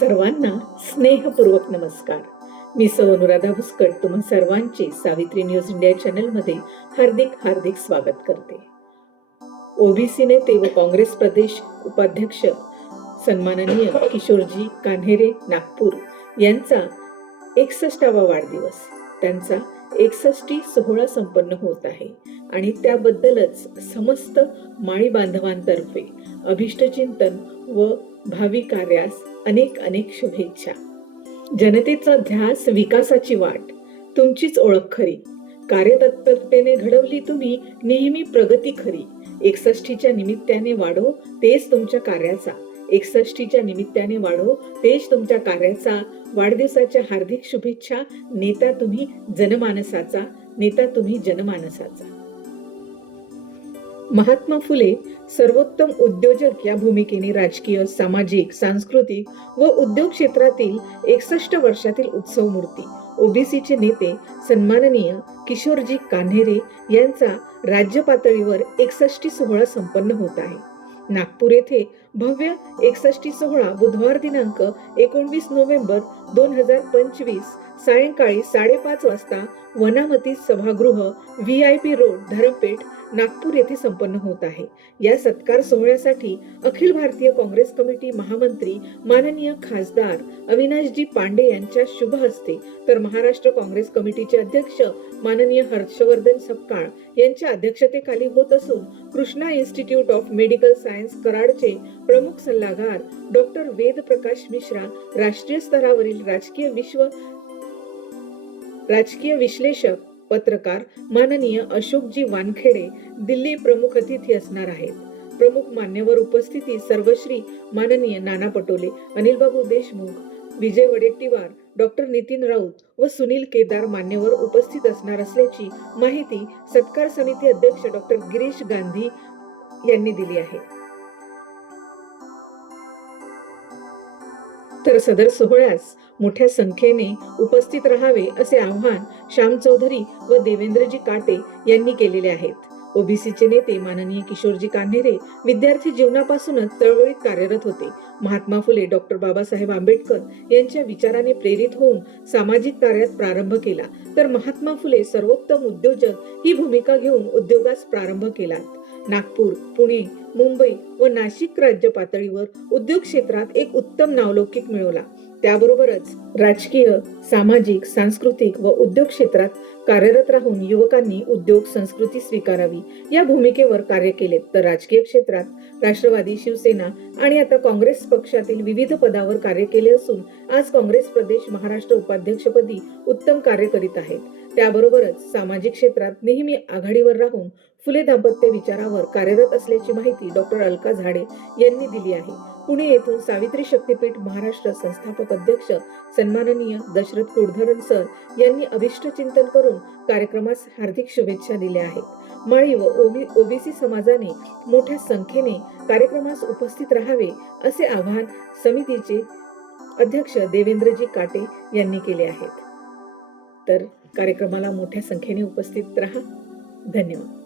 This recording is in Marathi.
सर्वांना स्नेहपूर्वक नमस्कार. मी सौ अनुराधा भुसकट तुम्हा सर्वांचे सावित्री न्यूज इंडिया चॅनलमध्ये हार्दिक हार्दिक स्वागत करते. ओबीसी नेते व काँग्रेस प्रदेश उपाध्यक्ष सन्माननीय किशोरजी कान्हेरे नागपूर यांचा एकसष्टावा वाढदिवस. त्यांचा एकसष्टी सोहळा संपन्न होत आहे. आणि त्याबद्दलच समस्त माळी बांधवांतर्फे अभिष्टचिंतन व भावी कार्यास अनेक अनेक शुभेच्छा. जनतेचा ध्यास विकासाची वाट तुमचीच ओळख खरी. कार्यतत्परतेने घडवली तुम्ही नेहमी प्रगती खरी. एकसष्टीच्या निमित्ताने वाढो तेच तुमच्या कार्याचा. एकसष्टीच्या निमित्ताने वाढो तेच तुमच्या कार्याचा. वाढदिवसाच्या हार्दिक शुभेच्छा नेता तुम्ही जनमानसाचा नेता तुम्ही जनमानसाचा. महात्मा फुले सर्वोत्तम उद्योजक या भूमिकेने राजकीय सामाजिक सांस्कृतिक व उद्योग क्षेत्रातील एकसष्ट वर्षातील उत्सव मूर्ती. ओबीसीचे नेते सन्माननीय किशोरजी कान्हेरे यांचा राज्य पातळीवर एकसष्टी सोहळा संपन्न होत आहे. नागपूर येथे भव्य एकसष्टी सोहळा बुधवार दिनांक एकोणवीस नोव्हेंबर दोन हजार पंचवीस सायंकाळी साडेपाच वाजता वनामती सभागृह V I P road Dharampeth Nagpur येथे संपन्न होत आहे. या सत्कार सोहळ्यासाठी अखिल भारतीय काँग्रेस कमिटी महामंत्री माननीय खासदार अविनाशजी पांडे यांच्या शुभ हस्ते तर महाराष्ट्र काँग्रेस कमिटीचे अध्यक्ष माननीय हर्षवर्धन सपकाळ यांच्या अध्यक्षतेखाली होत असून Krishna institute of medical science कराडचे प्रमुख सल्लागार डॉक्टर वेद प्रकाश मिश्रा राष्ट्रीय स्तरावरील राजकीय विश्व राजकीय विश्लेषक पत्रकार माननीय अशोकजी वानखेडे दिल्ली प्रमुख अतिथी असणार आहेत. प्रमुख मान्यवर उपस्थिती सर्वश्री माननीय नाना पटोले अनिलबाबू देशमुख विजय वडेट्टीवार डॉक्टर नितीन राऊत व सुनील केदार मान्यवर उपस्थित असणार असल्याची माहिती सत्कार समिती अध्यक्ष डॉक्टर गिरीश गांधी यांनी दिली आहे. तर सदर सोहळ्यास मोठ्या संख्येने उपस्थित राहावे असे आव्हान श्याम चौधरी व देवेंद्रजी काटे यांनी केलेले आहेत. ओबीसीचे नेते माननीय किशोरजी कान्हेरे विद्यार्थी जीवनापासूनच चळवळीत कार्यरत होते. महात्मा फुले डॉक्टर बाबासाहेब आंबेडकर यांच्या विचाराने प्रेरित होऊन सामाजिक कार्यात प्रारंभ केला. तर महात्मा फुले सर्वोत्तम उद्योजक ही भूमिका घेऊन उद्योगास प्रारंभ केला नागपूर पुणे मुंबई व नाशिक राज्य पातळीवर उद्योग क्षेत्रात एक उत्तम नावलौकिक मिळवला. त्याबरोबरच राजकीय सामाजिक सांस्कृतिक व उद्योग क्षेत्रात कार्यरत राहून युवकांनी उद्योग संस्कृती स्वीकारावी. या भूमिकेवर कार्य केले. तर राजकीय क्षेत्रात राष्ट्रवादी शिवसेना आणि आता काँग्रेस पक्षातील विविध पदावर कार्य केले असून आज काँग्रेस प्रदेश महाराष्ट्र उपाध्यक्षपदी उत्तम कार्य करीत आहेत. त्याबरोबरच सामाजिक क्षेत्रात नेहमी आघाडीवर राहून फुले दाम्पत्य विचारावर कार्यरत असल्याची माहिती डॉक्टर अलका झाडे यांनी दिली आहे. पुणे येथून सावित्री शक्तीपीठ महाराष्ट्र संस्थापक अध्यक्ष सन्माननीय दशरथ कुडधरन सर यांनी अभिष्ट चिंतन करून कार्यक्रमास हार्दिक शुभेच्छा दिल्या आहेत. माळी व ओबीसी समाजाने मोठ्या संख्येने कार्यक्रमास उपस्थित राहावे असे आवाहन समितीचे अध्यक्ष देवेंद्रजी काटे यांनी केले आहेत. तर कार्यक्रमाला मोठ्या संख्येने उपस्थित राहा. धन्यवाद.